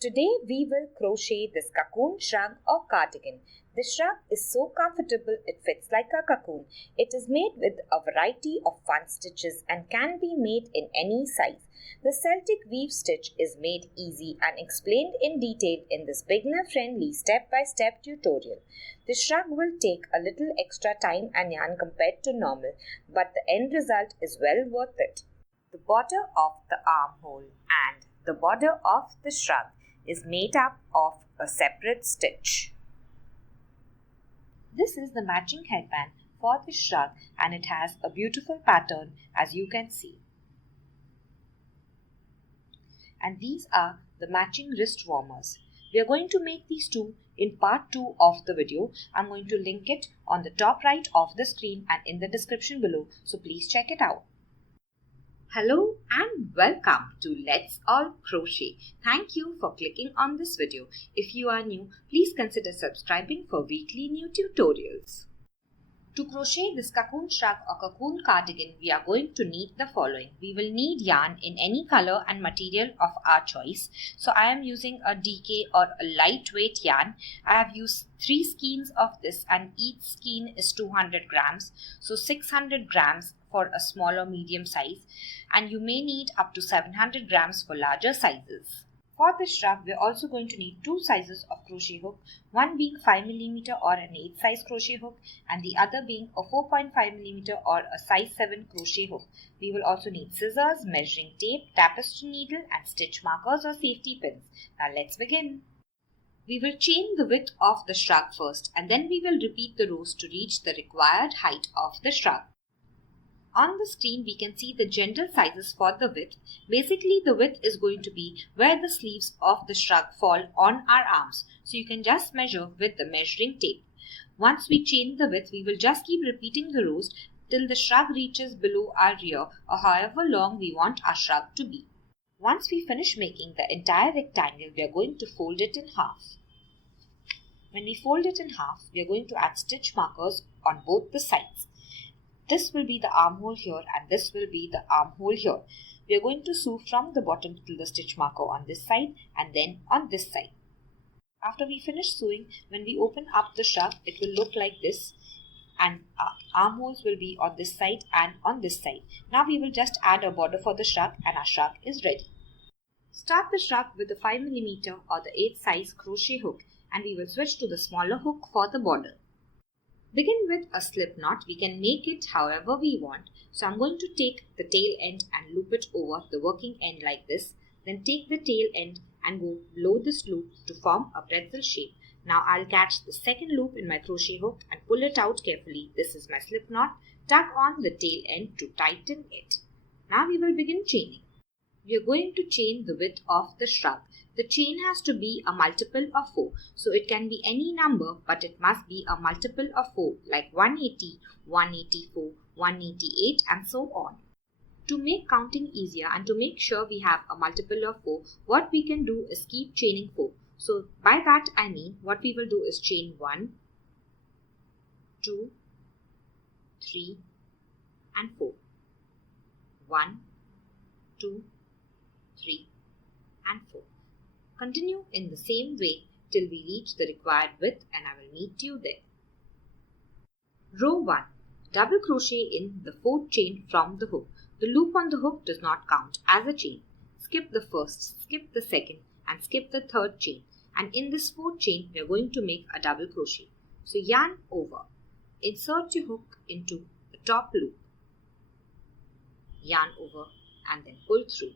Today we will crochet this cocoon shrug or cardigan. The shrug is so comfortable it fits like a cocoon. It is made with a variety of fun stitches and can be made in any size. The Celtic weave stitch is made easy and explained in detail in this beginner-friendly step-by-step tutorial. The shrug will take a little extra time and yarn compared to normal, but the end result is well worth it. The border of the armhole and the border of the shrug is made up of a separate stitch. This is the matching headband for the shrug and it has a beautiful pattern as you can see. And these are the matching wrist warmers. We are going to make these two in part 2 of the video. I'm going to link it on the top right of the screen and in the description below, so please check it out. Hello and welcome to Let's All Crochet. Thank you for clicking on this video. If you are new, please consider subscribing for weekly new tutorials. To crochet this cocoon shrug or cocoon cardigan, we are going to need the following. We will need yarn in any color and material of our choice. So I am using a DK or a lightweight yarn. I have used 3 skeins of this and each skein is 200 grams. So 600 grams for a small or medium size, and you may need up to 700 grams for larger sizes. For the shrug, we are also going to need 2 sizes of crochet hook, one being 5mm or an 8 size crochet hook and the other being a 4.5mm or a size 7 crochet hook. We will also need scissors, measuring tape, tapestry needle and stitch markers or safety pins. Now let's begin. We will chain the width of the shrug first and then we will repeat the rows to reach the required height of the shrug. On the screen, we can see the general sizes for the width. Basically, the width is going to be where the sleeves of the shrug fall on our arms. So you can just measure with the measuring tape. Once we chain the width, we will just keep repeating the rows till the shrug reaches below our rear or however long we want our shrug to be. Once we finish making the entire rectangle, we are going to fold it in half. When we fold it in half, we are going to add stitch markers on both the sides. This will be the armhole here and this will be the armhole here. We are going to sew from the bottom till the stitch marker on this side and then on this side. After we finish sewing, when we open up the shrug, it will look like this and our armholes will be on this side and on this side. Now we will just add a border for the shrug and our shrug is ready. Start the shrug with the 5mm or the 8 size crochet hook and we will switch to the smaller hook for the border. Begin with a slip knot. We can make it however we want. So I'm going to take the tail end and loop it over the working end like this. Then take the tail end and go below this loop to form a pretzel shape. Now I'll catch the second loop in my crochet hook and pull it out carefully. This is my slip knot. Tug on the tail end to tighten it. Now we will begin chaining. We are going to chain the width of the shrug. The chain has to be a multiple of 4. So it can be any number, but it must be a multiple of 4, like 180, 184, 188 and so on. To make counting easier and to make sure we have a multiple of 4, what we can do is keep chaining 4. So by that I mean what we will do is chain 1, 2, 3 and 4. 1, 2, 3 and 4. Continue in the same way till we reach the required width and I will meet you there. Row 1. Double crochet in the 4th chain from the hook. The loop on the hook does not count as a chain. Skip the first, skip the second and skip the 3rd chain. And in this 4th chain, we are going to make a double crochet. So yarn over. Insert your hook into the top loop. Yarn over and then pull through.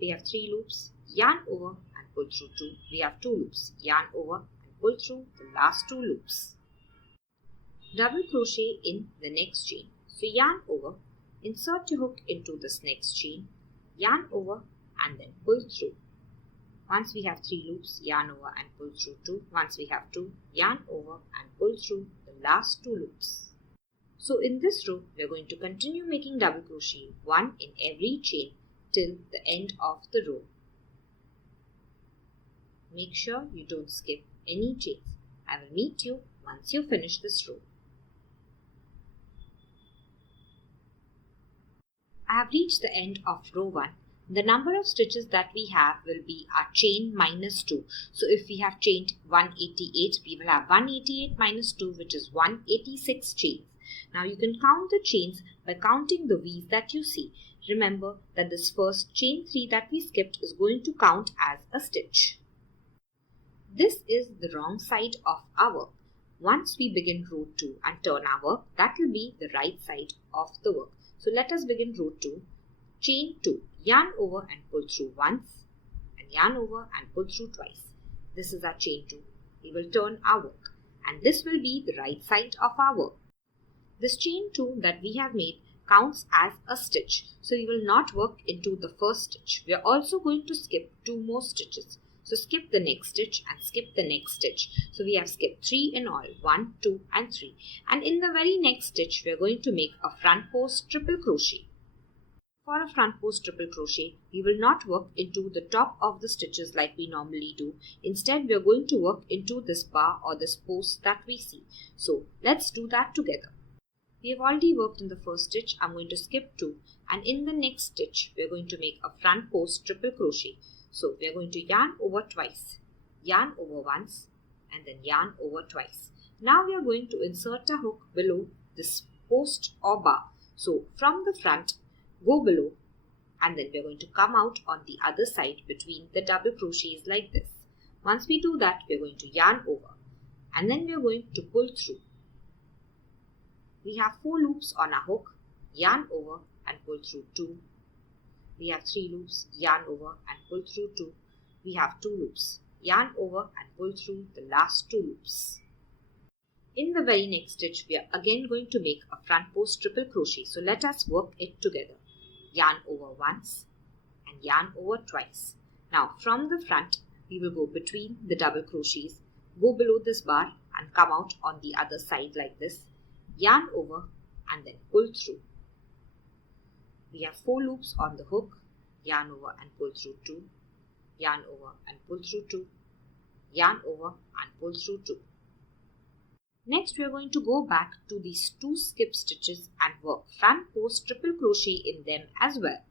We have 3 loops. Yarn over and pull through 2. We have 2 loops. Yarn over and pull through the last 2 loops. Double crochet in the next chain. So yarn over, insert your hook into this next chain, yarn over and then pull through. Once we have 3 loops, yarn over and pull through 2. Once we have 2, yarn over and pull through the last 2 loops. So in this row, we are going to continue making double crochet, 1 in every chain till the end of the row. Make sure you don't skip any chains. I will meet you once you finish this row. I have reached the end of row 1. The number of stitches that we have will be our chain minus 2. So if we have chained 188, we will have 188 minus 2, which is 186 chains. Now you can count the chains by counting the V's that you see. Remember that this first chain 3 that we skipped is going to count as a stitch. This is the wrong side of our work. Once we begin row 2 and turn our work, that will be the right side of the work. So let us begin row 2. Chain 2, yarn over and pull through once, and yarn over and pull through twice. This is our chain 2. We will turn our work, and this will be the right side of our work. This chain 2 that we have made counts as a stitch, so we will not work into the first stitch. We are also going to skip 2 more stitches. So skip the next stitch and skip the next stitch. So we have skipped 3 in all, 1, 2 and 3. And in the very next stitch, we are going to make a front post triple crochet. For a front post triple crochet, we will not work into the top of the stitches like we normally do. Instead, we are going to work into this bar or this post that we see. So let's do that together. We have already worked in the first stitch. I'm going to skip 2, and in the next stitch, we are going to make a front post triple crochet. So we are going to yarn over twice, yarn over once, and then yarn over twice. Now we are going to insert a hook below this post or bar. So from the front, go below, and then we are going to come out on the other side between the double crochets like this. Once we do that, we are going to yarn over, and then we are going to pull through. We have 4 loops on our hook, yarn over and pull through 2. We have 3 loops, yarn over and pull through 2. We have 2 loops, yarn over and pull through the last 2 loops. In the very next stitch, we are again going to make a front post triple crochet. So let us work it together. Yarn over once and yarn over twice. Now from the front, we will go between the double crochets, go below this bar and come out on the other side like this. Yarn over and then pull through. We have 4 loops on the hook, yarn over and pull through 2, yarn over and pull through 2, yarn over and pull through 2. Next, we are going to go back to these 2 skip stitches and work front post triple crochet in them as well.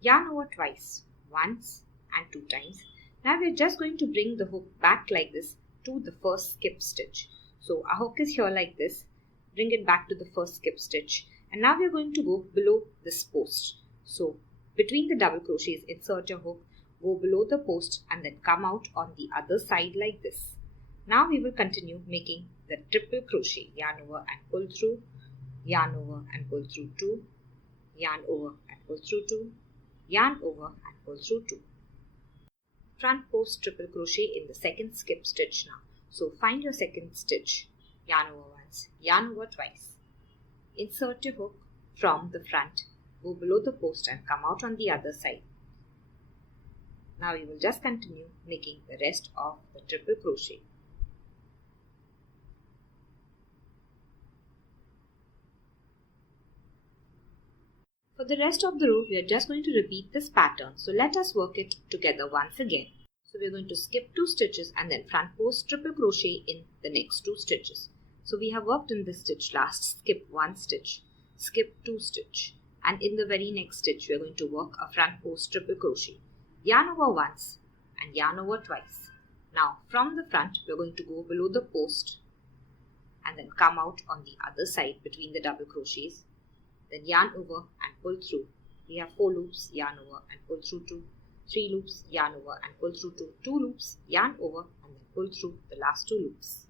Yarn over twice, once and 2 times. Now we are just going to bring the hook back like this to the first skip stitch. So our hook is here like this. Bring it back to the first skip stitch. And now we are going to go below this post. So between the double crochets, insert your hook, go below the post and then come out on the other side like this. Now we will continue making the triple crochet. Yarn over and pull through, yarn over and pull through 2, yarn over and pull through 2, yarn over and pull through 2. Front post triple crochet in the second skip stitch now. So find your second stitch, yarn over once, yarn over twice. Insert your hook from the front, go below the post and come out on the other side. Now we will just continue making the rest of the triple crochet. For the rest of the row, we are just going to repeat this pattern. So let us work it together once again. So we are going to skip 2 stitches and then front post triple crochet in the next 2 stitches. So we have worked in this stitch last, skip 1 stitch, skip 2 stitch, and in the very next stitch we are going to work a front post triple crochet. Yarn over once and yarn over twice. Now from the front we are going to go below the post and then come out on the other side between the double crochets. Then yarn over and pull through. We have 4 loops, yarn over and pull through 2. 3 loops, yarn over and pull through 2, 2 loops, yarn over and then pull through the last 2 loops.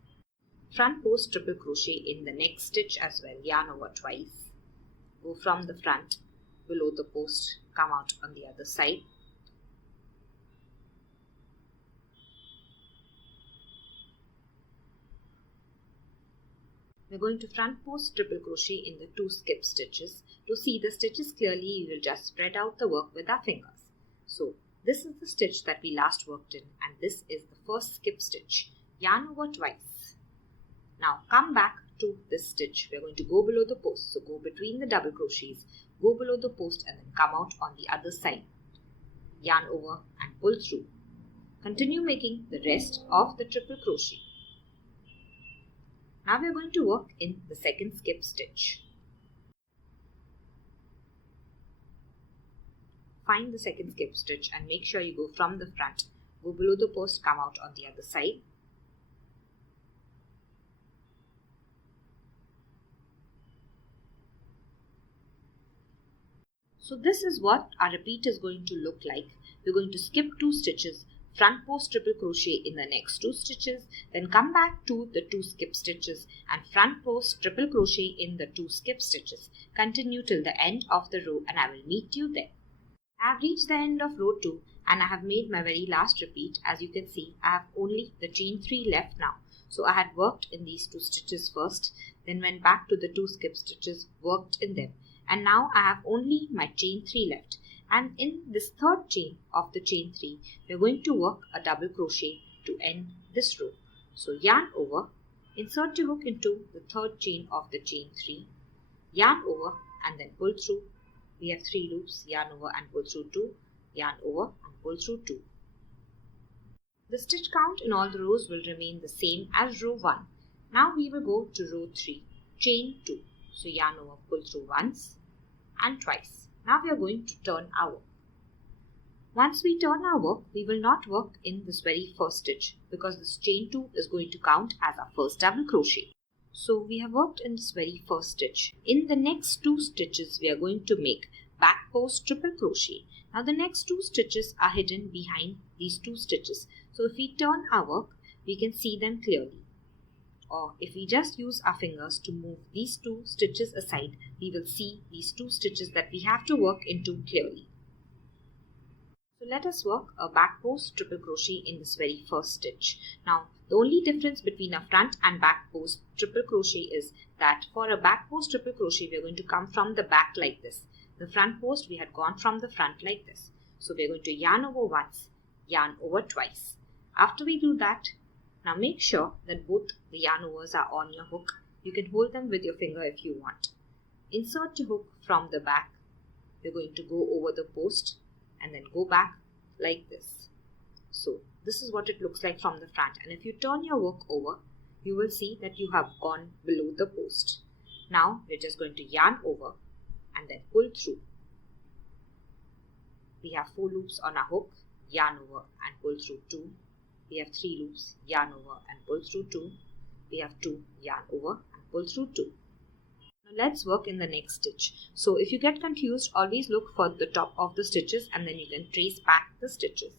Front post triple crochet in the next stitch as well, yarn over twice. Go from the front, below the post, come out on the other side. We're going to front post triple crochet in the 2 skip stitches. To see the stitches clearly, we will just spread out the work with our fingers. So this is the stitch that we last worked in, and this is the first skip stitch. Yarn over twice. Now come back to this stitch. We are going to go below the post. So go between the double crochets, go below the post and then come out on the other side. Yarn over and pull through. Continue making the rest of the triple crochet. Now we are going to work in the second skip stitch. find the second skip stitch and make sure you go from the front, go below the post, come out on the other side. So this is what our repeat is going to look like. We're going to skip 2 stitches, front post triple crochet in the next 2 stitches, then come back to the 2 skip stitches and front post triple crochet in the 2 skip stitches. Continue till the end of the row and I will meet you there. I have reached the end of row 2 and I have made my very last repeat. As you can see, I have only the chain 3 left now. So I had worked in these 2 stitches first, then went back to the 2 skip stitches, worked in them. And now I have only my chain 3 left. And in this third chain of the chain 3, we are going to work a double crochet to end this row. So yarn over, insert your hook into the third chain of the chain 3, yarn over and then pull through. We have 3 loops, yarn over and pull through 2, yarn over and pull through 2. The stitch count in all the rows will remain the same as row 1. Now we will go to row 3, chain 2. So yarn over, pull through once and twice. Now we are going to turn our work. Once we turn our work, we will not work in this very first stitch because this chain 2 is going to count as our first double crochet. So we have worked in this very first stitch. In the next 2 stitches, we are going to make back post triple crochet. Now the next 2 stitches are hidden behind these 2 stitches. So if we turn our work, we can see them clearly. Or if we just use our fingers to move these 2 stitches aside, we will see these 2 stitches that we have to work into clearly. So let us work a back post triple crochet in this very first stitch. Now the only difference between a front and back post triple crochet is that for a back post triple crochet we are going to come from the back like this. The front post we had gone from the front like this. So we are going to yarn over once, yarn over twice. After we do that, now make sure that both the yarn overs are on your hook. You can hold them with your finger if you want. Insert your hook from the back. You're going to go over the post and then go back like this. So this is what it looks like from the front. And if you turn your work over, you will see that you have gone below the post. Now we're just going to yarn over and then pull through. We have 4 loops on our hook, yarn over and pull through 2. We have 3 loops, yarn over and pull through 2. We have 2, yarn over and pull through 2. Now let's work in the next stitch. So if you get confused, always look for the top of the stitches and then you can trace back the stitches.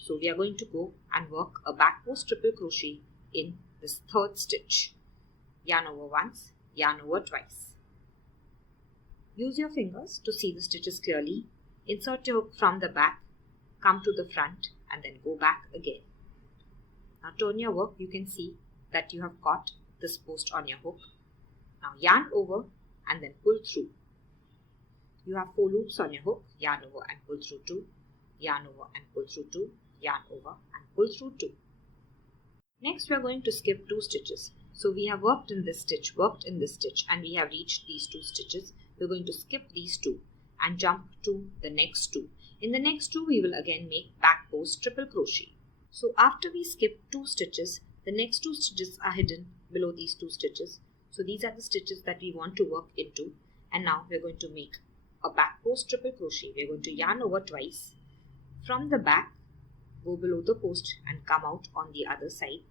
So we are going to go and work a back post triple crochet in this third stitch. Yarn over once, yarn over twice. Use your fingers to see the stitches clearly. Insert your hook from the back, come to the front and then go back again. Now turn your work, you can see that you have caught this post on your hook. Now yarn over and then pull through. You have 4 loops on your hook, yarn over and pull through 2, yarn over and pull through 2, yarn over and pull through 2. Next we are going to skip 2 stitches. So we have worked in this stitch, and we have reached these 2 stitches. We are going to skip these 2 and jump to the next 2. In the next 2 we will again make back post triple crochet. So after we skip 2 stitches, the next 2 stitches are hidden below these 2 stitches. So these are the stitches that we want to work into. And now we are going to make a back post triple crochet. We are going to yarn over twice. From the back, go below the post and come out on the other side.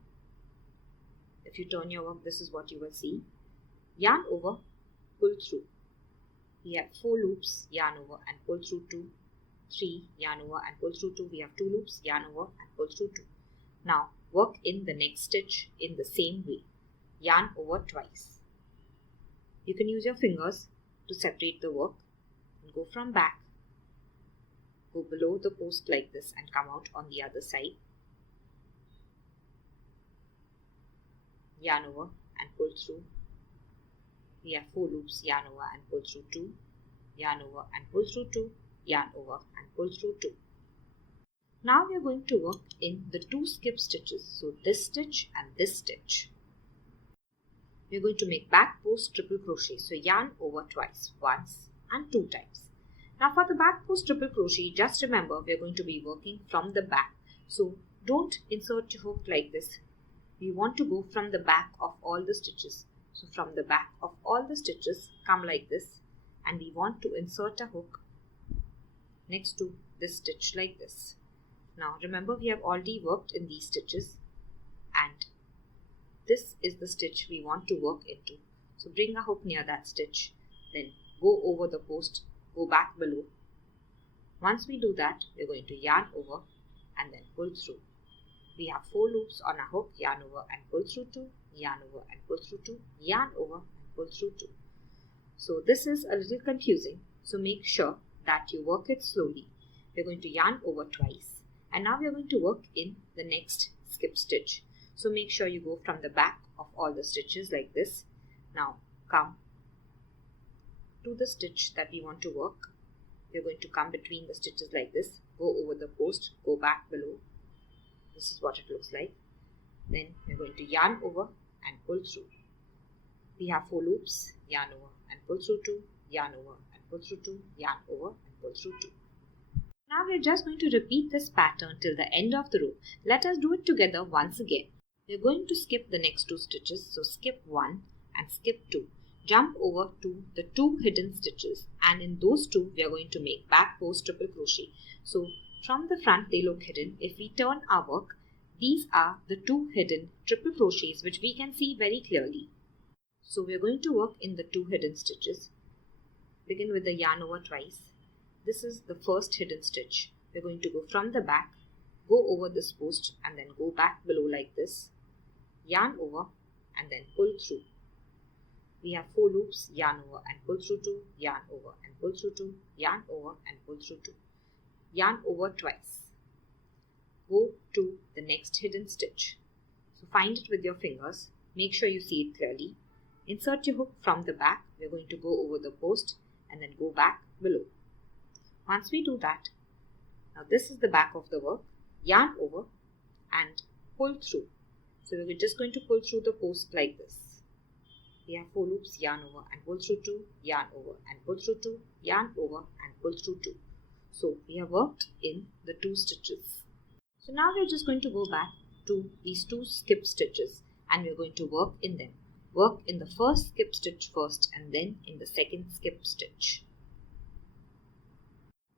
If you turn your work, this is what you will see. Yarn over, pull through. We have 4 loops, yarn over and pull through 2. 3, yarn over and pull through 2. We have 2 loops, yarn over and pull through 2. Now work in the next stitch in the same way. Yarn over twice. You can use your fingers to separate the work and go from back. Go below the post like this and come out on the other side. Yarn over and pull through. We have 4 loops, yarn over and pull through 2. Yarn over and pull through 2. Yarn over and pull through 2. Now we are going to work in the 2 skip stitches. So this stitch and this stitch. We are going to make back post triple crochet. So yarn over twice, once and 2 times. Now for the back post triple crochet, just remember we are going to be working from the back. So don't insert your hook like this. We want to go from the back of all the stitches. So from the back of all the stitches, come like this, and we want to insert a hook next to this stitch like this. Now remember, we have already worked in these stitches and this is the stitch we want to work into. So bring a hook near that stitch, then go over the post, go back below. Once we do that, we're going to yarn over and then pull through. We have 4 loops on a hook, yarn over and pull through 2, yarn over and pull through 2, yarn over and pull through 2. So this is a little confusing, so make sure that you work it slowly. We're going to yarn over twice and now we're going to work in the next skip stitch. So make sure you go from the back of all the stitches like this. Now come to the stitch that we want to work. We're going to come between the stitches like this, go over the post, go back below. This is what it looks like. Then we're going to yarn over and pull through. We have 4 loops, yarn over and pull through 2, yarn over and pull through 2, yarn over and pull through 2. Now we're just going to repeat this pattern till the end of the row. Let us do it together once again. We're going to skip the next 2 stitches, so skip 1 and skip 2. Jump over to the 2 hidden stitches and in those 2 we are going to make back post triple crochet. So from the front they look hidden. If we turn our work, these are the 2 hidden triple crochets which we can see very clearly. So we are going to work in the 2 hidden stitches. Begin with the yarn over twice. This is the first hidden stitch. We are going to go from the back, go over this post and then go back below like this. Yarn over and then pull through. We have 4 loops, yarn over and pull through 2, yarn over and pull through 2, yarn over and pull through 2. Yarn over twice. Go to the next hidden stitch. So find it with your fingers. Make sure you see it clearly. Insert your hook from the back. We're going to go over the post and then go back below. Once we do that, now this is the back of the work. Yarn over and pull through. So we're just going to pull through the post like this. We have 4 loops, yarn over and pull through 2, yarn over and pull through 2, yarn over and pull through 2. So we have worked in the 2 stitches. So now we're just going to go back to these 2 skip stitches and we're going to work in them. Work in the first skip stitch first and then in the second skip stitch.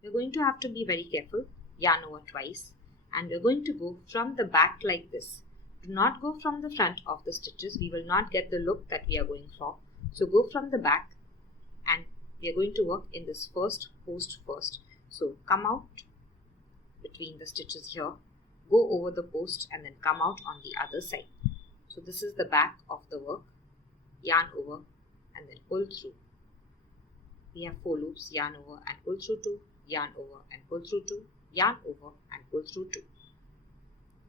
We're going to have to be very careful. Yarn over twice and we're going to go from the back like this. Do not go from the front of the stitches. We will not get the look that we are going for. So go from the back and we are going to work in this first post first. So come out between the stitches here, go over the post and then come out on the other side. So this is the back of the work. Yarn over and then pull through. We have 4 loops, yarn over and pull through 2, yarn over and pull through 2, yarn over and pull through 2.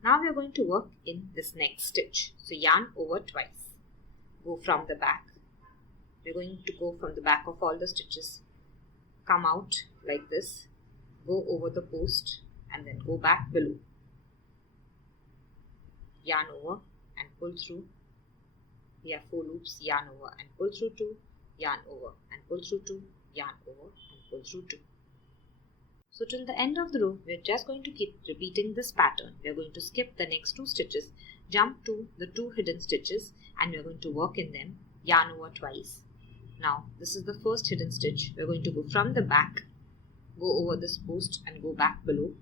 Now we are going to work in this next stitch. So yarn over twice. Go from the back. We are going to go from the back of all the stitches. Come out like this. Go over the post and then go back below. Yarn over and pull through. We have 4 loops, yarn over and pull through 2, yarn over and pull through 2, yarn over and pull through 2. So till the end of the row, we are just going to keep repeating this pattern. We are going to skip the next 2 stitches, jump to the 2 hidden stitches and we are going to work in them, yarn over twice. Now this is the first hidden stitch. We are going to go from the back, go over this post and go back below,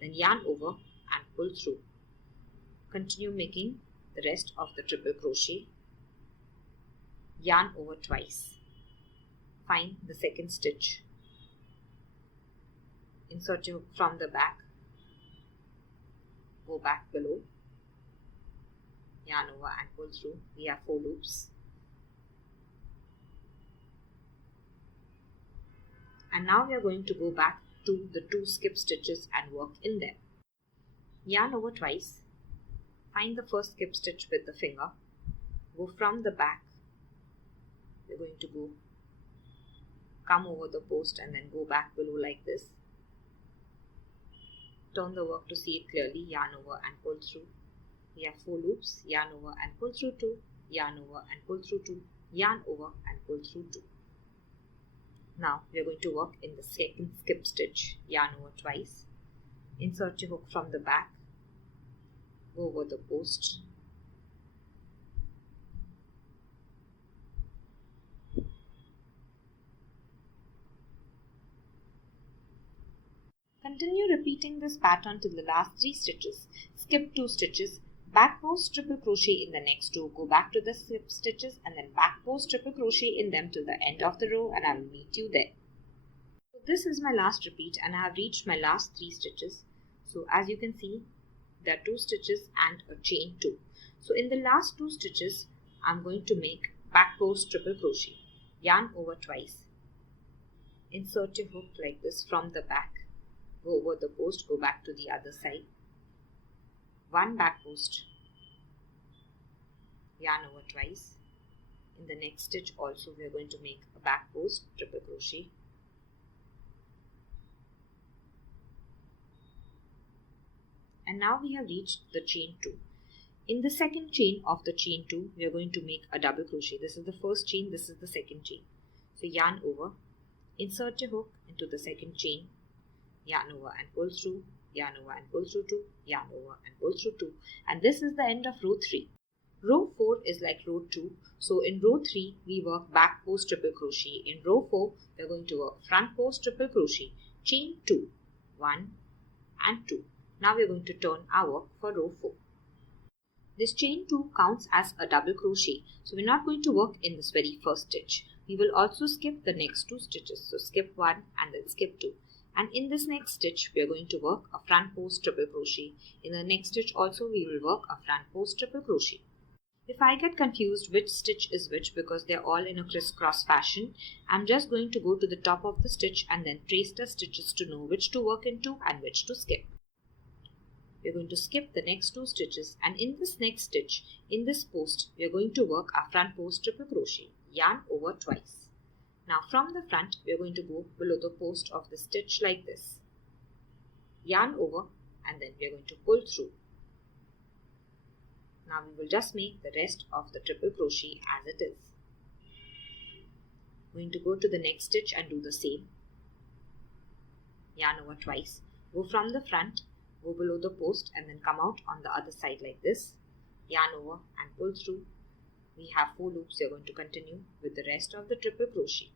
then yarn over and pull through. Continue making the rest of the triple crochet. Yarn over twice. Find the second stitch. Insert your hook from the back, go back below, yarn over and pull through. We have 4 loops. And now we are going to go back to the 2 skip stitches and work in them. Yarn over twice, find the first skip stitch with the finger, go from the back, we are going to go, come over the post and then go back below like this. Turn the work to see it clearly, yarn over and pull through. We have 4 loops, yarn over and pull through 2, yarn over and pull through 2, yarn over and pull through 2. Now we are going to work in the second skip stitch, yarn over twice. Insert your hook from the back, go over the post, Continue repeating this pattern till the last 3 stitches. Skip 2 stitches, back post triple crochet in the next 2, go back to the skip stitches and then back post triple crochet in them till the end of the row, and I will meet you there. So this is my last repeat and I have reached my last 3 stitches. So as you can see, there are 2 stitches and a chain 2. So in the last 2 stitches, I am going to make back post triple crochet. Yarn over twice. Insert your hook like this from the back. Go over the post, go back to the other side. 1 back post. Yarn over twice. In the next stitch also we are going to make a back post triple crochet. And now we have reached the chain 2. In the second chain of the chain 2, we are going to make a double crochet. This is the first chain, this is the second chain. So yarn over, insert your hook into the second chain, yarn over and pull through, yarn over and pull through 2, yarn over and pull through 2. And this is the end of row 3. Row 4 is like row 2. So in row 3, we work back post triple crochet. In row 4, we are going to work front post triple crochet, chain 2, 1 and 2. Now we are going to turn our work for row 4. This chain 2 counts as a double crochet. So we are not going to work in this very first stitch. We will also skip the next 2 stitches. So skip 1 and then skip 2. And in this next stitch, we are going to work a front post triple crochet. In the next stitch also, we will work a front post triple crochet. If I get confused which stitch is which because they are all in a crisscross fashion, I am just going to go to the top of the stitch and then trace the stitches to know which to work into and which to skip. We are going to skip the next 2 stitches, and in this next stitch, in this post, we are going to work our front post triple crochet. Yarn over twice. Now from the front, we are going to go below the post of the stitch like this. Yarn over and then we are going to pull through. Now we will just make the rest of the triple crochet as it is. Going to go to the next stitch and do the same. Yarn over twice. Go from the front, go below the post and then come out on the other side like this. Yarn over and pull through. We have 4 loops. We are going to continue with the rest of the triple crochet.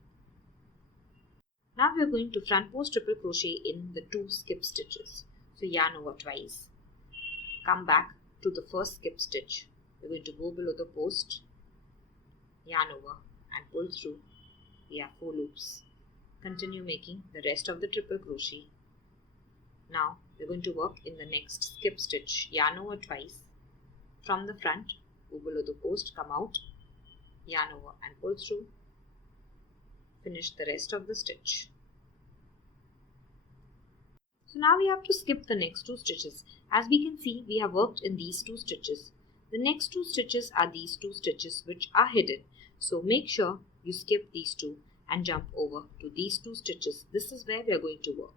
Now we are going to front post triple crochet in the 2 skip stitches. So yarn over twice. Come back to the first skip stitch. We are going to go below the post, yarn over and pull through. We have 4 loops. Continue making the rest of the triple crochet. Now we are going to work in the next skip stitch. Yarn over twice. From the front, go below the post, come out, yarn over and pull through. Finish the rest of the stitch. So now we have to skip the next 2 stitches. As we can see, we have worked in these 2 stitches. The next 2 stitches are these 2 stitches which are hidden. So make sure you skip these 2 and jump over to these 2 stitches. This is where we are going to work.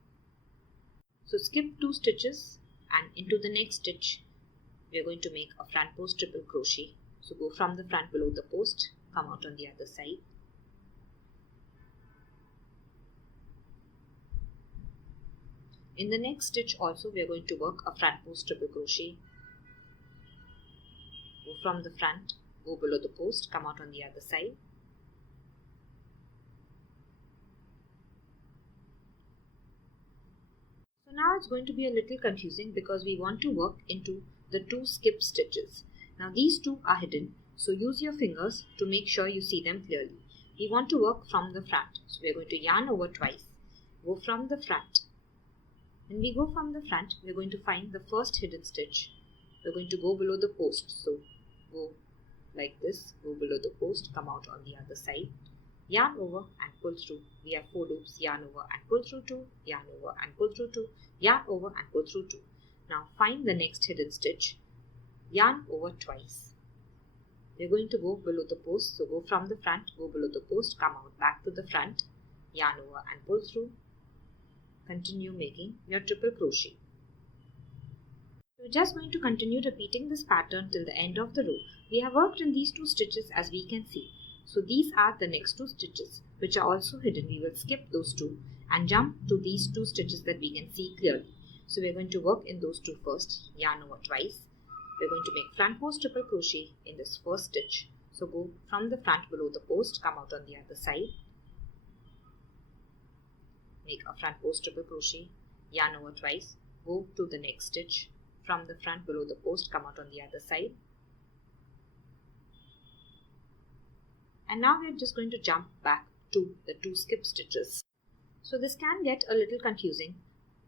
So skip 2 stitches and into the next stitch, we are going to make a front post triple crochet. So go from the front below the post, come out on the other side. In the next stitch also we are going to work a front post triple crochet. Go from the front, go below the post, come out on the other side. So now it's going to be a little confusing because we want to work into the 2 skip stitches. Now these 2 are hidden, so use your fingers to make sure you see them clearly. We want to work from the front, so we are going to yarn over twice. Go from the front. When we go from the front, we are going to find the first hidden stitch. We are going to go below the post, so go like this, go below the post, come out on the other side. Yarn over and pull through. We have 4 loops. Yarn over and pull through 2, yarn over and pull through 2, yarn over and pull through 2. Now find the next hidden stitch. Yarn over twice. We are going to go below the post, so go from the front, go below the post, come out back to the front, yarn over and pull through. Continue making your triple crochet. We're just going to continue repeating this pattern till the end of the row. We have worked in these 2 stitches as we can see. So these are the next 2 stitches which are also hidden. We will skip those 2 and jump to these 2 stitches that we can see clearly. So we're going to work in those 2 first. Yarn over twice. We're going to make front post triple crochet in this first stitch. So go from the front below the post, come out on the other side. Make a front post triple crochet, yarn over twice, go to the next stitch, from the front below the post, come out on the other side. And now we are just going to jump back to the 2 skip stitches. So this can get a little confusing.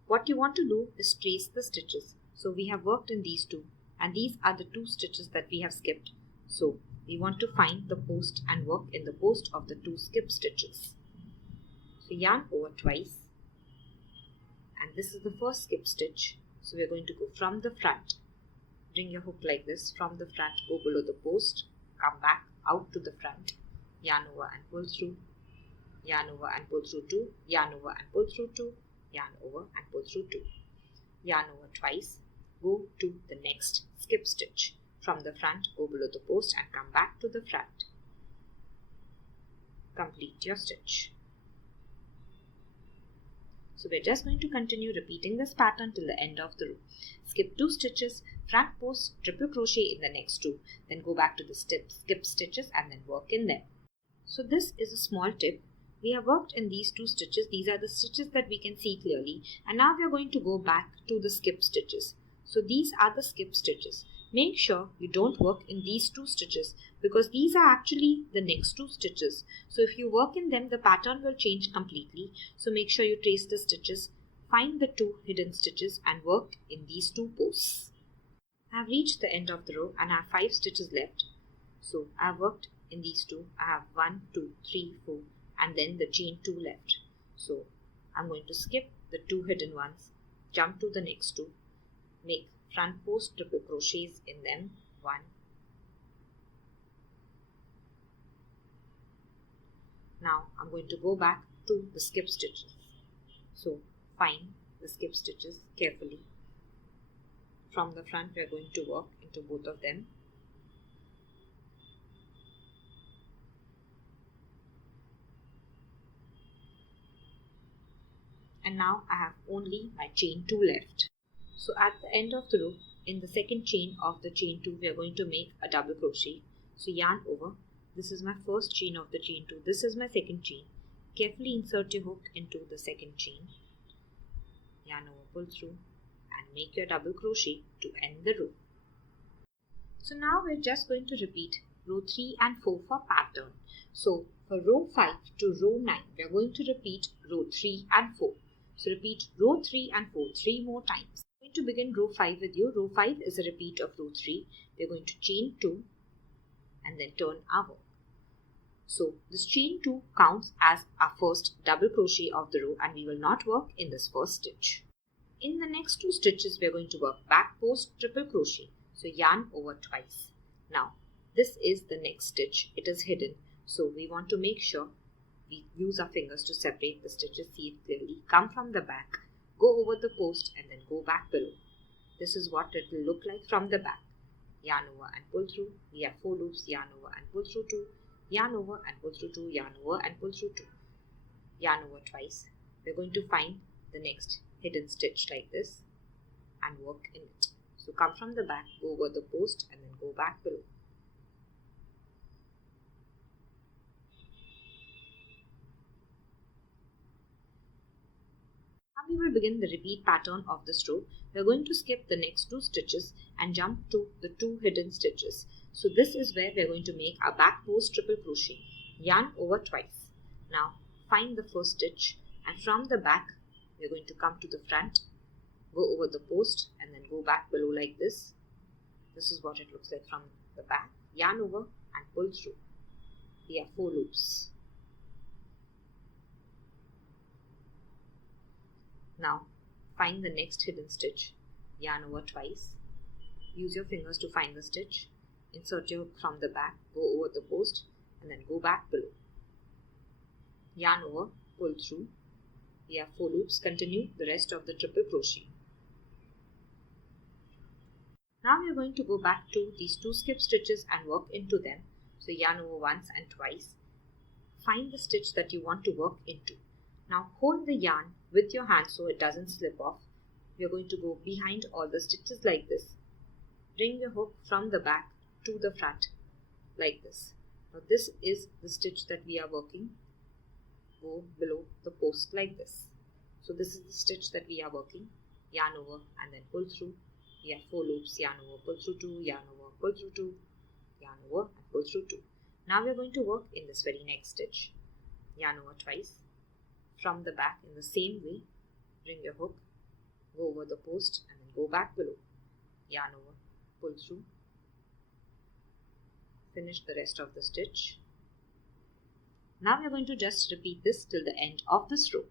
What you want to do is trace the stitches. So we have worked in these 2, and these are the 2 stitches that we have skipped. So we want to find the post and work in the post of the 2 skip stitches. So yarn over twice, and this is the first skip stitch. So we are going to go from the front, bring your hook like this, from the front, go below the post, come back out to the front, yarn over and pull through, yarn over and pull through 2, yarn over and pull through 2, yarn over and pull through 2, yarn over twice, go to the next skip stitch, from the front, go below the post and come back to the front. Complete your stitch. So we're just going to continue repeating this pattern till the end of the row. Skip 2 stitches, front post, triple crochet in the next 2, then go back to the skip stitches and then work in them. So this is a small tip. We have worked in these 2 stitches. These are the stitches that we can see clearly, and now we are going to go back to the skip stitches. So these are the skip stitches. Make sure you don't work in these 2 stitches because these are actually the next 2 stitches. So if you work in them, the pattern will change completely. So make sure you trace the stitches, find the 2 hidden stitches and work in these 2 posts. I have reached the end of the row and I have 5 stitches left. So I have worked in these 2. I have 1, 2, 3, 4 and then the chain 2 left. So I'm going to skip the 2 hidden ones, jump to the next 2, make front post triple crochets in them, 1, now I'm going to go back to the skip stitches. So find the skip stitches carefully. From the front we are going to work into both of them. And now I have only my chain 2 left. So at the end of the row, in the second chain of the chain 2, we are going to make a double crochet. So yarn over. This is my first chain of the chain 2. This is my second chain. Carefully insert your hook into the second chain. Yarn over, pull through and make your double crochet to end the row. So now we're just going to repeat row 3 and 4 for pattern. So for row 5 to row 9, we are going to repeat row 3 and 4. So repeat row 3 and 4 3 more times. I'm going to begin row 5 with you. Row 5 is a repeat of row 3. We are going to chain 2 and then turn our work. So this chain 2 counts as our first double crochet of the row and we will not work in this first stitch. In the next 2 stitches we are going to work back post triple crochet. So yarn over twice. Now this is the next stitch. It is hidden. So we want to make sure we use our fingers to separate the stitches, see it clearly. Come from the back, go over the post and then go back below. This is what it will look like from the back. Yarn over and pull through. We have 4 loops. Yarn over and pull through 2. Yarn over and pull through 2. Yarn over and pull through 2. Yarn over twice. We're going to find the next hidden stitch like this and work in it. So come from the back, go over the post and then go back below. We will begin the repeat pattern of this row. We are going to skip the next 2 stitches and jump to the 2 hidden stitches. So this is where we are going to make our back post triple crochet. Yarn over twice. Now find the first stitch and from the back we are going to come to the front, go over the post and then go back below like this. This is what it looks like from the back. Yarn over and pull through. We have 4 loops. Now find the next hidden stitch, yarn over twice, use your fingers to find the stitch, insert your hook from the back, go over the post and then go back below. Yarn over, pull through, we have 4 loops, continue the rest of the triple crochet. Now we are going to go back to these 2 skip stitches and work into them. So yarn over once and twice, find the stitch that you want to work into. Now hold the yarn with your hand so it doesn't slip off. We are going to go behind all the stitches like this. Bring your hook from the back to the front like this. Now this is the stitch that we are working. Go below the post like this. So this is the stitch that we are working. Yarn over and then pull through. We have 4 loops. Yarn over, pull through 2, yarn over, pull through 2, yarn over and pull through 2. Now we are going to work in this very next stitch. Yarn over twice. From the back in the same way, bring your hook, go over the post and then go back below. Yarn over, pull through. Finish the rest of the stitch. Now we are going to just repeat this till the end of this row.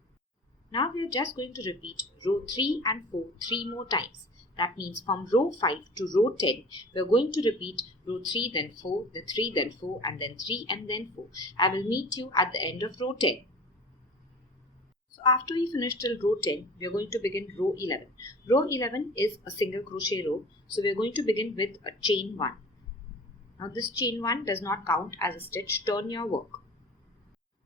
Now we are just going to repeat row 3 and 4 3 more times. That means from row 5 to row 10, we are going to repeat row 3, then 4, then 3, then 4, and then 3, and then 4. I will meet you at the end of row 10. So after we finish till row 10, we are going to begin row 11. Row 11 is a single crochet row. So we are going to begin with a chain 1. Now this chain 1 does not count as a stitch. Turn your work.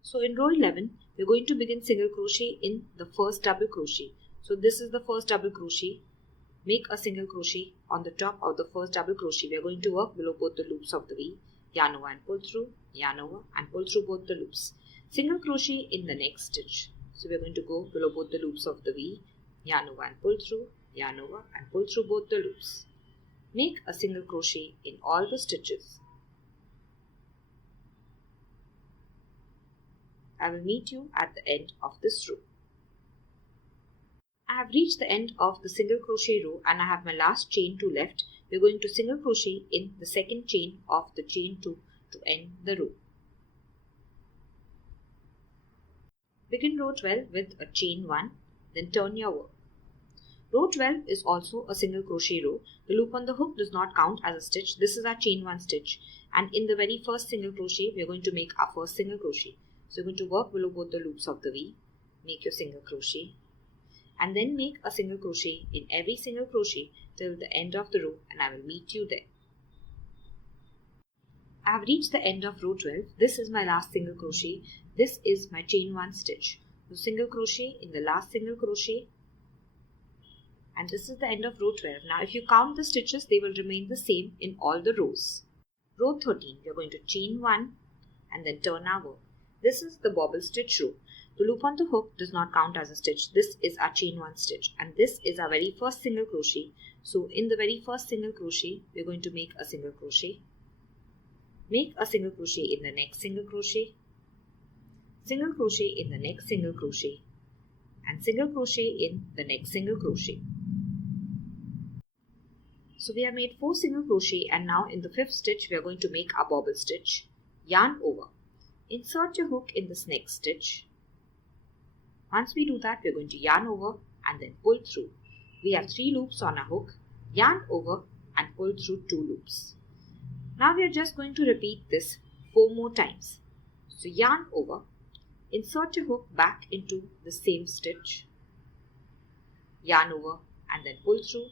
So in row 11, we are going to begin single crochet in the first double crochet. So this is the first double crochet. Make a single crochet on the top of the first double crochet. We are going to work below both the loops of the V. Yarn over and pull through, yarn over and pull through both the loops. Single crochet in the next stitch. So we are going to go below both the loops of the V. Yarn over and pull through, yarn over and pull through both the loops. Make a single crochet in all the stitches. I will meet you at the end of this row. I have reached the end of the single crochet row and I have my last chain 2 left. We are going to single crochet in the second chain of the chain 2 to end the row. Begin row 12 with a chain 1, then turn your work. Row 12 is also a single crochet row. The loop on the hook does not count as a stitch. This is our chain 1 stitch, and in the very first single crochet we are going to make our first single crochet. So you're going to work below both the loops of the V, make your single crochet, and then make a single crochet in every single crochet till the end of the row, and I will meet you there. I have reached the end of row 12. This is my last single crochet. This is my chain 1 stitch. So single crochet in the last single crochet, and this is the end of row 12. Now if you count the stitches, they will remain the same in all the rows. Row 13, we are going to chain 1 and then turn our work. This is the bobble stitch row. The loop on the hook does not count as a stitch. This is our chain 1 stitch, and this is our very first single crochet. So in the very first single crochet, we are going to make a single crochet. Make a single crochet in the next single crochet, single crochet in the next single crochet, and single crochet in the next single crochet. So we have made 4 single crochet, and now in the 5th stitch we are going to make a bobble stitch. Yarn over. Insert your hook in this next stitch. Once we do that, we are going to yarn over and then pull through. We have 3 loops on our hook. Yarn over and pull through 2 loops. Now we are just going to repeat this 4 more times. So yarn over, insert your hook back into the same stitch, yarn over and then pull through.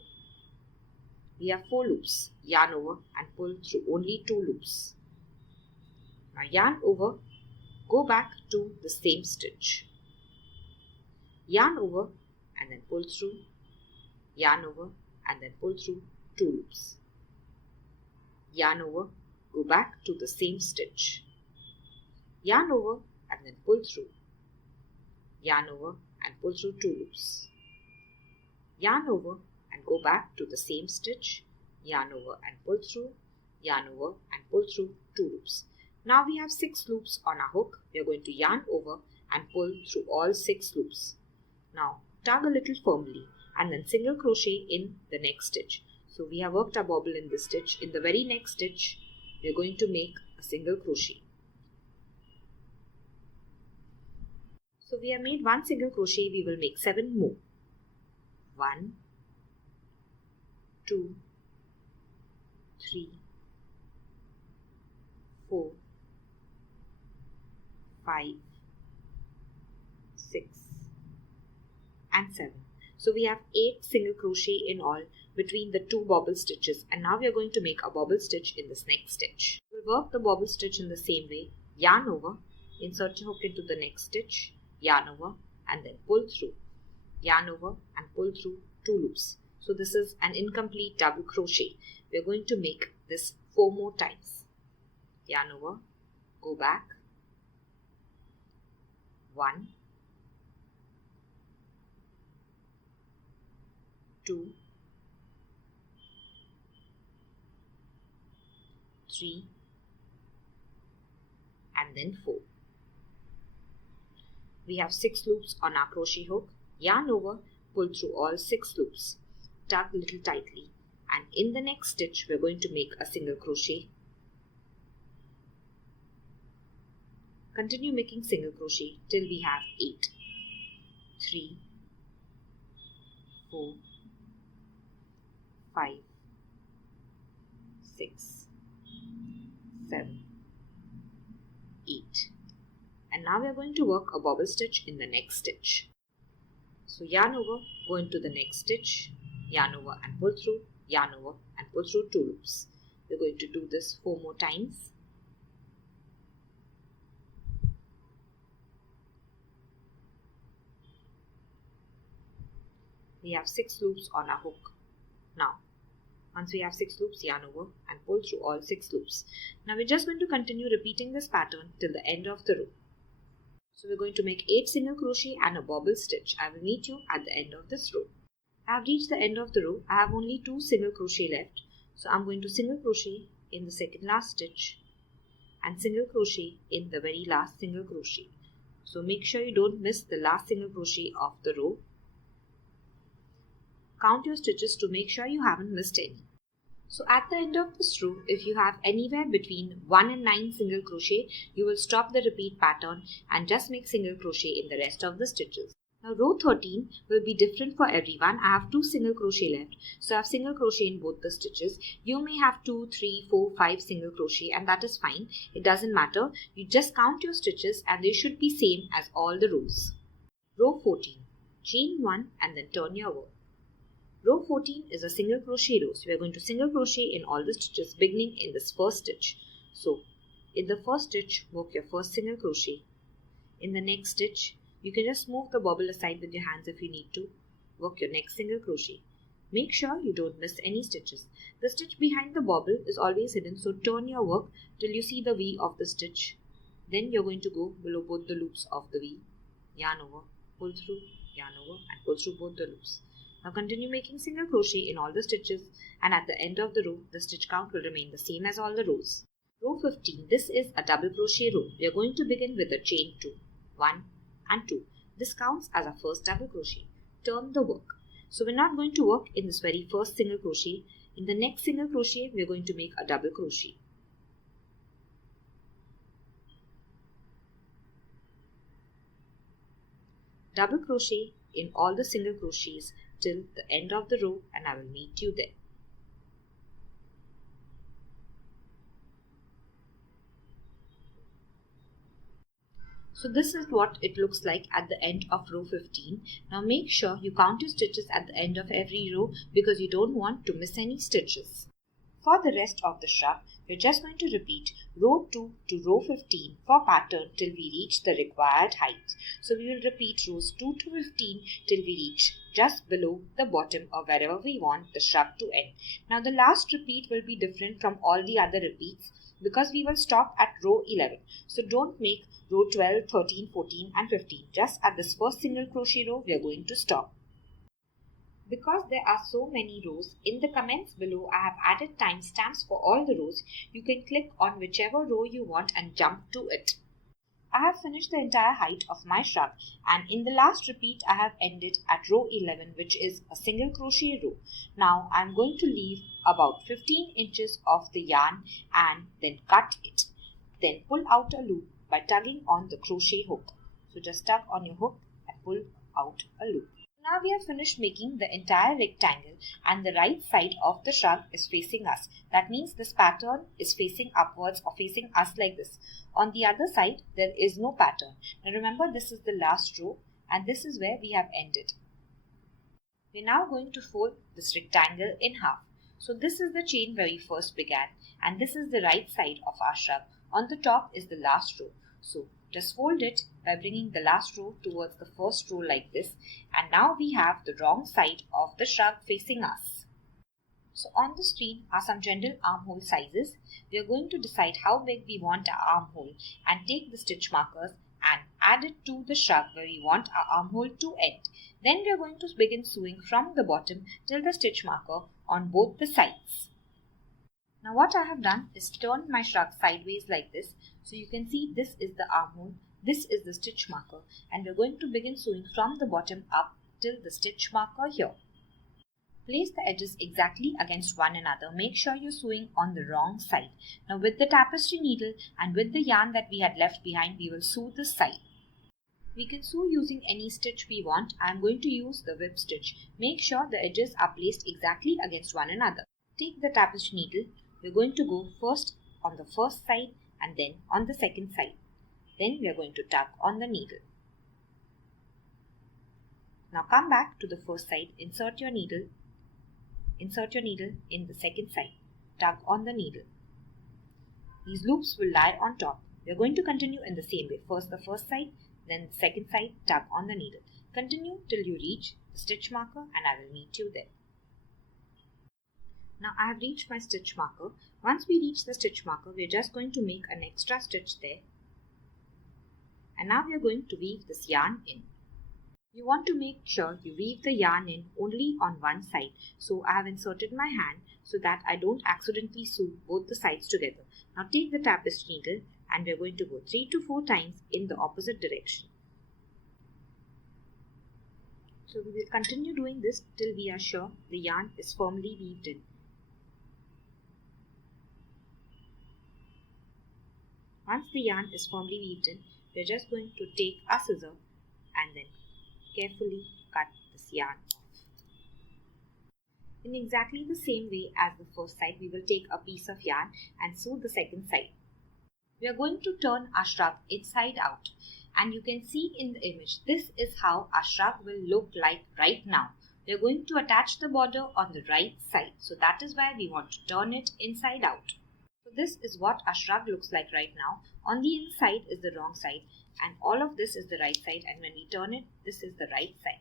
We have 4 loops. Yarn over and pull through only 2 loops. Now yarn over, go back to the same stitch, yarn over and then pull through, yarn over and then pull through 2 loops. Yarn over, go back to the same stitch, yarn over and then pull through, yarn over and pull through 2 loops. Yarn over and go back to the same stitch, yarn over and pull through, yarn over and pull through 2 loops. Now we have 6 loops on our hook. We are going to yarn over and pull through all 6 loops. Now tug a little firmly and then single crochet in the next stitch. So we have worked our bobble in this stitch. In the very next stitch, we are going to make a single crochet. So we have made 1 single crochet. We will make 7 more. 1, 2, 3, 4, 5, 6 and 7. So we have 8 single crochet in all between the 2 bobble stitches, and now we are going to make a bobble stitch in this next stitch. We'll work the bobble stitch in the same way. Yarn over, insert your hook into the next stitch, yarn over and then pull through, yarn over and pull through 2 loops. So this is an incomplete double crochet. We are going to make this 4 more times. Yarn over, go back, 1, 2, 3 and then 4. We have 6 loops on our crochet hook. Yarn over, pull through all 6 loops, tug a little tightly, and in the next stitch we are going to make a single crochet. Continue making single crochet till we have 8. 3, 4, 5, 6, 7, 8. And now we are going to work a bobble stitch in the next stitch. So yarn over, go into the next stitch, yarn over and pull through, yarn over and pull through 2 loops. We're going to do this 4 more times. We have 6 loops on our hook. Now, once we have 6 loops, yarn over and pull through all 6 loops. Now we're just going to continue repeating this pattern till the end of the row. So we're going to make 8 single crochet and a bobble stitch. I will meet you at the end of this row. I have reached the end of the row. I have only 2 single crochet left. So I'm going to single crochet in the second last stitch and single crochet in the very last single crochet. So make sure you don't miss the last single crochet of the row. Count your stitches to make sure you haven't missed any. So at the end of this row, if you have anywhere between 1 and 9 single crochet, you will stop the repeat pattern and just make single crochet in the rest of the stitches. Now row 13 will be different for everyone. I have 2 single crochet left, so I have single crochet in both the stitches. You may have 2, 3, 4, 5 single crochet, and that is fine. It doesn't matter. You just count your stitches and they should be same as all the rows. Row 14. Chain 1 and then turn your work. Row 14 is a single crochet row, so we are going to single crochet in all the stitches beginning in this first stitch. So in the first stitch, work your first single crochet. In the next stitch, you can just move the bobble aside with your hands if you need to. Work your next single crochet. Make sure you don't miss any stitches. The stitch behind the bobble is always hidden, so turn your work till you see the V of the stitch. Then you're going to go below both the loops of the V. Yarn over, pull through, yarn over and pull through both the loops. Now continue making single crochet in all the stitches, and at the end of the row, the stitch count will remain the same as all the rows. Row 15, this is a double crochet row. We are going to begin with a chain 2, 1 and 2. This counts as our first double crochet. Turn the work. So we're not going to work in this very first single crochet. In the next single crochet, we are going to make a double crochet. Double crochet in all the single crochets till the end of the row, and I will meet you there. So this is what it looks like at the end of row 15. Now make sure you count your stitches at the end of every row because you don't want to miss any stitches. For the rest of the shrug, we're just going to repeat row 2 to row 15 for pattern till we reach the required height. So we will repeat rows 2 to 15 till we reach just below the bottom or wherever we want the shrug to end. Now the last repeat will be different from all the other repeats because we will stop at row 11. So don't make row 12, 13, 14 and 15. Just at this first single crochet row, we are going to stop. Because there are so many rows, in the comments below I have added timestamps for all the rows. You can click on whichever row you want and jump to it. I have finished the entire height of my shrug, and in the last repeat I have ended at row 11, which is a single crochet row. Now I am going to leave about 15 inches of the yarn and then cut it. Then pull out a loop by tugging on the crochet hook. So just tug on your hook and pull out a loop. Now we have finished making the entire rectangle and the right side of the shrug is facing us. That means this pattern is facing upwards or facing us like this. On the other side, there is no pattern. Now remember, this is the last row and this is where we have ended. We are now going to fold this rectangle in half. So this is the chain where we first began and this is the right side of our shrug. On the top is the last row. So just fold it by bringing the last row towards the first row like this, and now we have the wrong side of the shrug facing us. So on the screen are some general armhole sizes. We are going to decide how big we want our armhole and take the stitch markers and add it to the shrug where we want our armhole to end. Then we are going to begin sewing from the bottom till the stitch marker on both the sides. Now what I have done is turned my shrug sideways like this. So you can see this is the armhole, this is the stitch marker, and we are going to begin sewing from the bottom up till the stitch marker here. Place the edges exactly against one another. Make sure you're sewing on the wrong side. Now with the tapestry needle and with the yarn that we had left behind, we will sew this side. We can sew using any stitch we want. I am going to use the whip stitch. Make sure the edges are placed exactly against one another. Take the tapestry needle. We're going to go first on the first side and then on the second side. Then we are going to tug on the needle. Now come back to the first side. Insert your needle in the second side. Tug on the needle. These loops will lie on top. We are going to continue in the same way. First the first side, then the second side, tug on the needle. Continue till you reach the stitch marker and I will meet you there. Now I have reached my stitch marker. Once we reach the stitch marker, we are just going to make an extra stitch there. And now we are going to weave this yarn in. You want to make sure you weave the yarn in only on one side. So I have inserted my hand so that I don't accidentally sew both the sides together. Now take the tapestry needle and we are going to go 3 to 4 times in the opposite direction. So we will continue doing this till we are sure the yarn is firmly weaved in. Once the yarn is firmly weaved in, we are just going to take a scissor and then carefully cut this yarn off. In exactly the same way as the first side, we will take a piece of yarn and sew the second side. We are going to turn our shrug inside out, and you can see in the image, this is how our shrug will look like right now. We are going to attach the border on the right side, so that is why we want to turn it inside out. So this is what our shrug looks like right now. On the inside is the wrong side, and all of this is the right side, and when we turn it, this is the right side.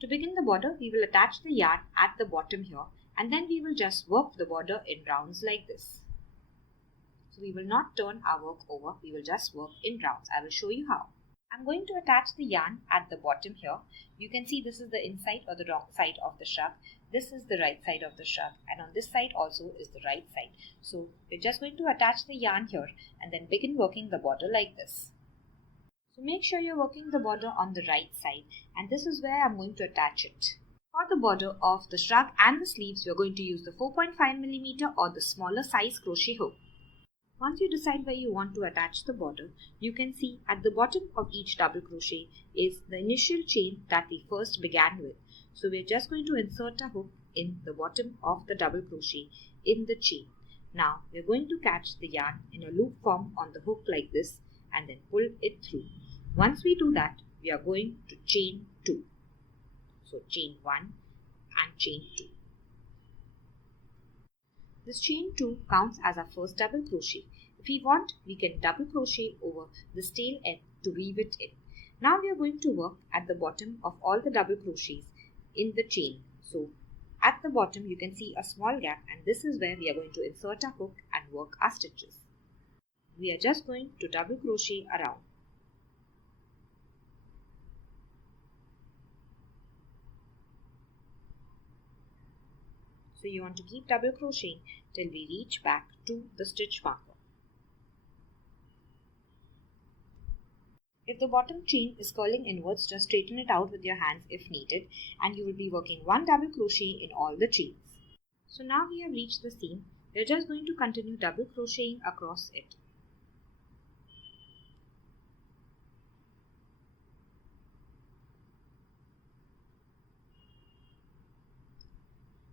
To begin the border, we will attach the yarn at the bottom here, and then we will just work the border in rounds like this. So we will not turn our work over, we will just work in rounds. I will show you how. I'm going to attach the yarn at the bottom here. You can see this is the inside or the wrong side of the shrug. This is the right side of the shrug, and on this side also is the right side. So we're just going to attach the yarn here and then begin working the border like this. So make sure you're working the border on the right side, and this is where I'm going to attach it. For the border of the shrug and the sleeves, we're going to use the 4.5mm or the smaller size crochet hook. Once you decide where you want to attach the border, you can see at the bottom of each double crochet is the initial chain that we first began with. So we're just going to insert a hook in the bottom of the double crochet in the chain. Now we're going to catch the yarn in a loop form on the hook like this and then pull it through. Once we do that, we are going to chain 2. So chain 1 and chain 2. This chain 2 counts as our first double crochet. If we want, we can double crochet over this tail end to weave it in. Now we are going to work at the bottom of all the double crochets in the chain. So at the bottom you can see a small gap, and this is where we are going to insert our hook and work our stitches. We are just going to double crochet around. So you want to keep double crocheting till we reach back to the stitch marker. If the bottom chain is curling inwards, just straighten it out with your hands if needed, and you will be working 1 double crochet in all the chains. So now we have reached the seam. We are just going to continue double crocheting across it.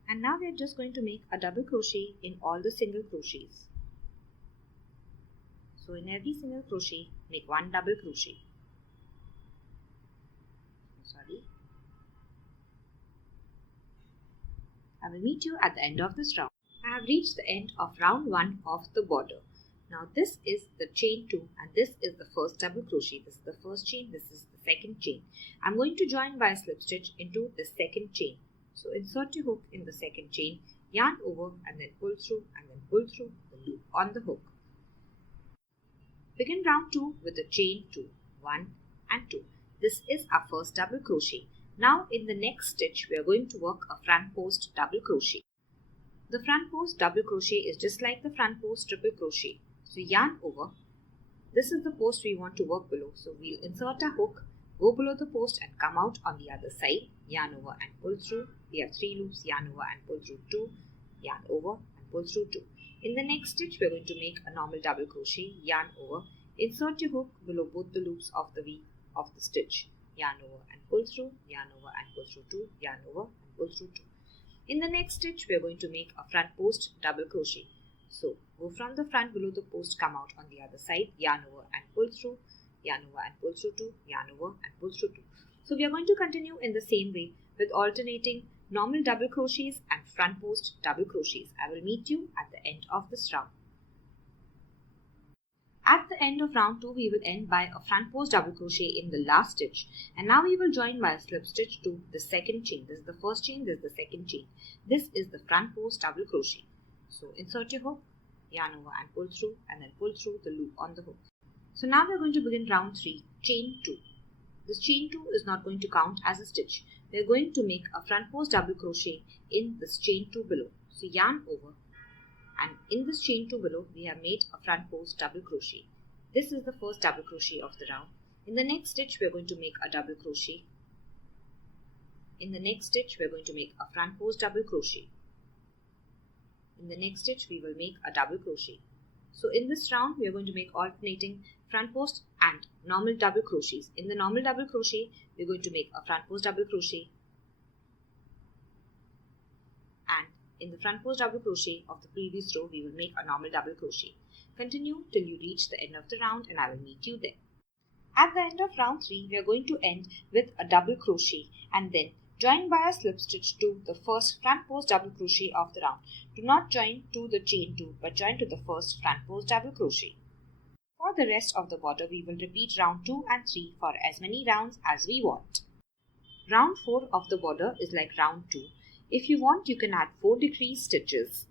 And now we are just going to make a double crochet in all the single crochets. So in every single crochet, make 1 double crochet. I will meet you at the end of this round. I have reached the end of round 1 of the border. Now this is the chain 2 and this is the first double crochet. This is the first chain, this is the second chain. I am going to join by a slip stitch into the second chain. So insert your hook in the second chain, yarn over and then pull through and then pull through the loop on the hook. Begin round 2 with the chain 2. 1 and 2. This is our first double crochet. Now in the next stitch we are going to work a front post double crochet. The front post double crochet is just like the front post triple crochet. So yarn over. This is the post we want to work below. So we'll insert a hook, go below the post and come out on the other side. Yarn over and pull through. We have 3 loops. Yarn over and pull through 2. Yarn over and pull through 2. In the next stitch we are going to make a normal double crochet. Yarn over. Insert your hook below both the loops of the V of the stitch. Yarn over and pull through. Yarn over and pull through 2. Yarn over and pull through 2. In the next stitch we are going to make a front post double crochet. So go from the front below the post, come out on the other side, yarn over and pull through, yarn over and pull through 2, yarn over and pull through 2. So we are going to continue in the same way with alternating normal double crochets and front post double crochets. I will meet you at the end of this round. At the end of round 2, we will end by a front post double crochet in the last stitch, and now we will join by a slip stitch to the second chain. This is the first chain, this is the second chain. This is the front post double crochet. So insert your hook, yarn over and pull through, and then pull through the loop on the hook. So now we are going to begin round 3, chain 2. This chain 2 is not going to count as a stitch. We are going to make a front post double crochet in this chain 2 below. So yarn over. And in this chain 2 below, we have made a front post double crochet. This is the first double crochet of the round. In the next stitch, we are going to make a double crochet. In the next stitch, we are going to make a front post double crochet. In the next stitch, we will make a double crochet. So in this round, we are going to make alternating front post and normal double crochets. In the normal double crochet, we are going to make a front post double crochet. And in the front post double crochet of the previous row, we will make a normal double crochet. Continue till you reach the end of the round and I will meet you there. At the end of round 3, we are going to end with a double crochet and then join by a slip stitch to the first front post double crochet of the round. Do not join to the chain 2 but join to the first front post double crochet. For the rest of the border, we will repeat round 2 and 3 for as many rounds as we want. Round 4 of the border is like round 2. If you want, you can add 4 decrease stitches.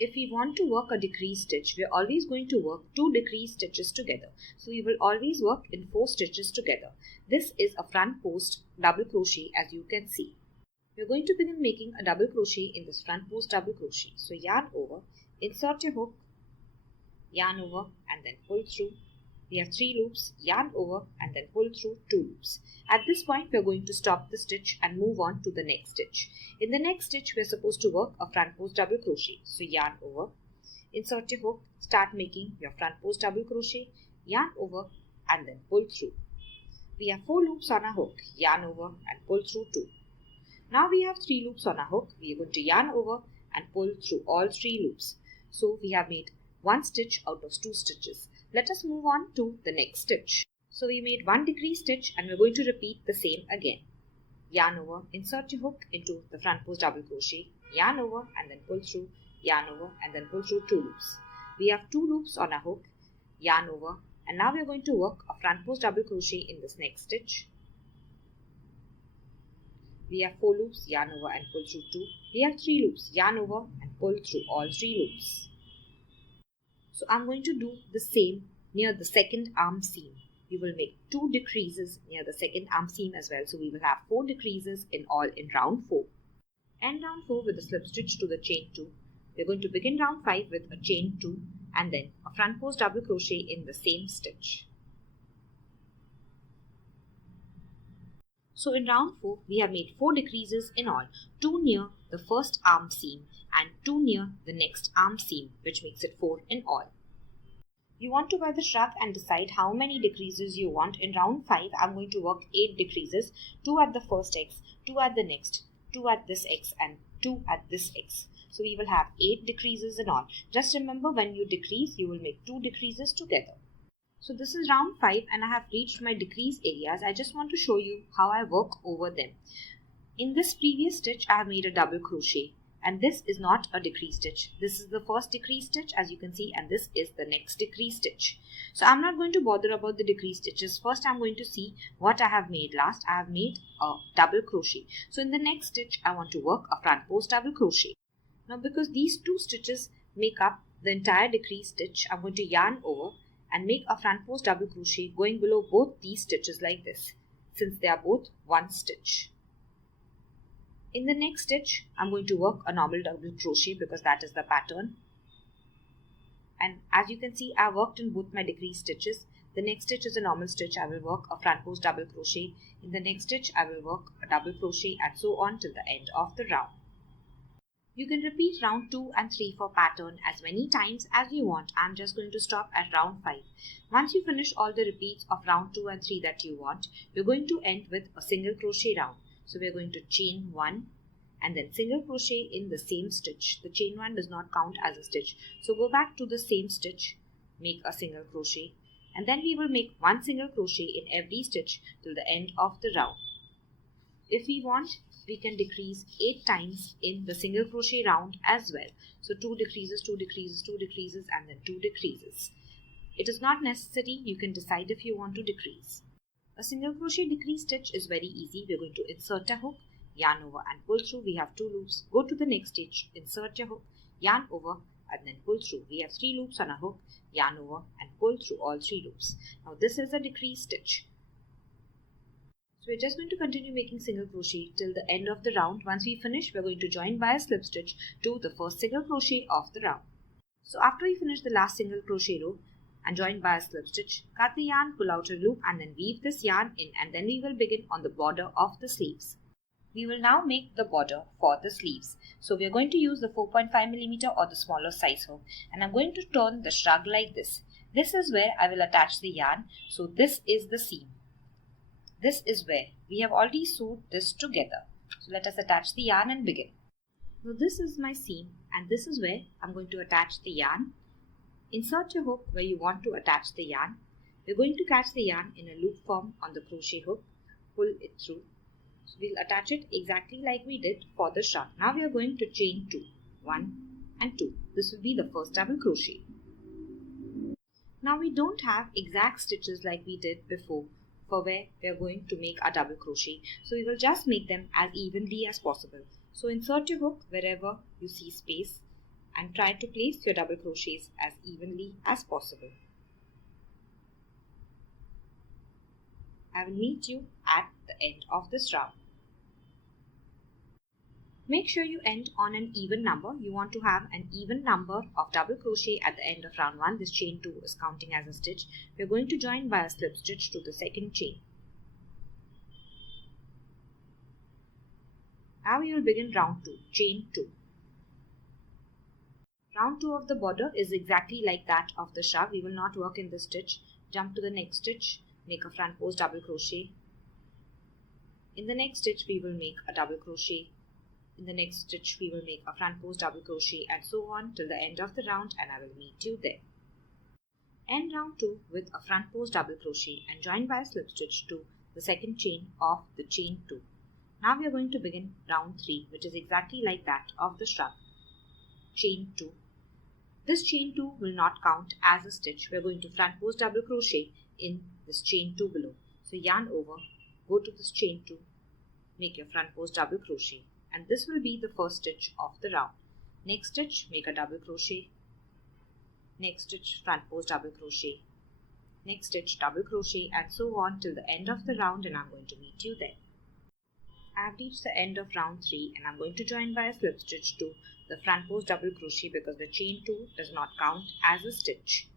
If we want to work a decrease stitch, we are always going to work 2 decrease stitches together. So we will always work in 4 stitches together. This is a front post double crochet as you can see. We are going to begin making a double crochet in this front post double crochet. So yarn over, insert your hook, yarn over and then pull through. We have 3 loops, yarn over and then pull through 2 loops. At this point, we are going to stop the stitch and move on to the next stitch. In the next stitch, we are supposed to work a front post double crochet. So yarn over, insert your hook, start making your front post double crochet, yarn over and then pull through. We have 4 loops on our hook, yarn over and pull through 2. Now we have 3 loops on our hook. We are going to yarn over and pull through all 3 loops. So we have made 1 stitch out of 2 stitches. Let us move on to the next stitch. So we made 1 decrease stitch and we are going to repeat the same again. Yarn over, insert your hook into the front post double crochet, yarn over and then pull through, yarn over and then pull through 2 loops. We have 2 loops on our hook, yarn over, and now we are going to work a front post double crochet in this next stitch. We have 4 loops, yarn over and pull through 2. We have 3 loops, yarn over and pull through all 3 loops. So I'm going to do the same near the second arm seam. We will make 2 decreases near the second arm seam as well. So we will have 4 decreases in all in round 4. End round 4 with a slip stitch to the chain 2. We're going to begin round 5 with a chain 2 and then a front post double crochet in the same stitch. So in round 4, we have made 4 decreases in all, 2 near the first arm seam and 2 near the next arm seam, which makes it 4 in all. You want to buy the shrug and decide how many decreases you want. In round 5, I'm going to work 8 decreases, 2 at the first X, 2 at the next, 2 at this X and 2 at this X. So we will have 8 decreases in all. Just remember, when you decrease, you will make 2 decreases together. So this is round 5 and I have reached my decrease areas. I just want to show you how I work over them. In this previous stitch, I have made a double crochet. And this is not a decrease stitch. This is the first decrease stitch as you can see, and this is the next decrease stitch. So I'm not going to bother about the decrease stitches. First I'm going to see what I have made last. I have made a double crochet. So in the next stitch I want to work a front post double crochet. Now because these 2 stitches make up the entire decrease stitch, I'm going to yarn over and make a front post double crochet going below both these stitches like this, since they are both one stitch. In the next stitch, I'm going to work a normal double crochet because that is the pattern. And as you can see, I worked in both my decrease stitches. The next stitch is a normal stitch. I will work a front post double crochet. In the next stitch, I will work a double crochet and so on till the end of the round. You can repeat round 2 and 3 for pattern as many times as you want. I'm just going to stop at round 5. Once you finish all the repeats of round 2 and 3 that you want, you're going to end with a single crochet round. So we're going to chain 1 and then single crochet in the same stitch. The chain 1 does not count as a stitch. So go back to the same stitch, make a single crochet, and then we will make one single crochet in every stitch till the end of the round. If we want, we can decrease 8 times in the single crochet round as well. So 2 decreases, 2 decreases, 2 decreases, and then 2 decreases. It is not necessary. You can decide if you want to decrease. A single crochet decrease stitch is very easy. We're going to insert a hook, yarn over and pull through. We have 2 loops. Go to the next stitch, insert your hook, yarn over and then pull through. We have 3 loops on a hook, yarn over and pull through all 3 loops. Now this is a decrease stitch. So we're just going to continue making single crochet till the end of the round. Once we finish, we're going to join by a slip stitch to the first single crochet of the round. So after we finish the last single crochet row and join by a slip stitch, cut the yarn, pull out a loop and then weave this yarn in, and then we will begin on the border of the sleeves. We will now make the border for the sleeves. So we are going to use the 4.5mm or the smaller size hook, and I'm going to turn the shrug like this. This is where I will attach the yarn. So this is the seam. This is where we have already sewed this together. So let us attach the yarn and begin. Now this is my seam and this is where I'm going to attach the yarn. Insert your hook where you want to attach the yarn. We're going to catch the yarn in a loop form on the crochet hook. Pull it through. So we'll attach it exactly like we did for the shrug. Now we are going to chain 2. 1 and 2. This will be the first double crochet. Now we don't have exact stitches like we did before for where we are going to make a double crochet. So we will just make them as evenly as possible. So insert your hook wherever you see space and try to place your double crochets as evenly as possible. I will meet you at the end of this round. Make sure you end on an even number. You want to have an even number of double crochet at the end of round 1. This chain 2 is counting as a stitch. We are going to join by a slip stitch to the second chain. Now we will begin round 2, chain 2. Round 2 of the border is exactly like that of the shrug. We will not work in this stitch. Jump to the next stitch, make a front post double crochet. In the next stitch we will make a double crochet. In the next stitch we will make a front post double crochet and so on till the end of the round, and I will meet you there. End round 2 with a front post double crochet and join by a slip stitch to the second chain of the chain 2. Now we are going to begin round 3, which is exactly like that of the shrug. Chain 2. This chain 2 will not count as a stitch. We are going to front post double crochet in this chain 2 below. So yarn over, go to this chain 2, make your front post double crochet, and this will be the first stitch of the round. Next stitch, make a double crochet. Next stitch, front post double crochet. Next stitch, double crochet, and so on till the end of the round, and I'm going to meet you there. I have reached the end of round 3 and I'm going to join by a slip stitch to the front post double crochet because the chain 2 does not count as a stitch.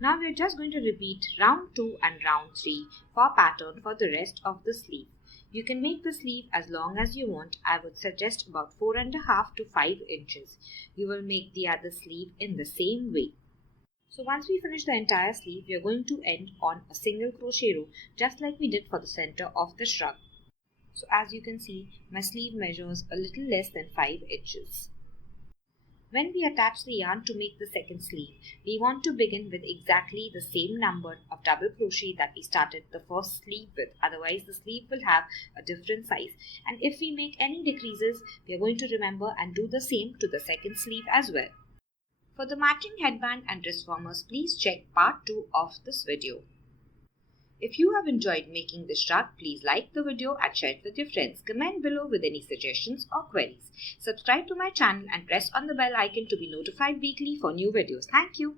Now we are just going to repeat round 2 and round 3 for pattern for the rest of the sleeve. You can make the sleeve as long as you want. I would suggest about 4.5 to 5 inches. You will make the other sleeve in the same way. So once we finish the entire sleeve, we are going to end on a single crochet row just like we did for the center of the shrug. So as you can see, my sleeve measures a little less than 5 inches. When we attach the yarn to make the second sleeve, we want to begin with exactly the same number of double crochet that we started the first sleeve with. Otherwise, the sleeve will have a different size. And if we make any decreases, we are going to remember and do the same to the second sleeve as well. For the matching headband and wrist warmers, please check part 2 of this video. If you have enjoyed making this shrug, please like the video and share it with your friends. Comment below with any suggestions or queries. Subscribe to my channel and press on the bell icon to be notified weekly for new videos. Thank you.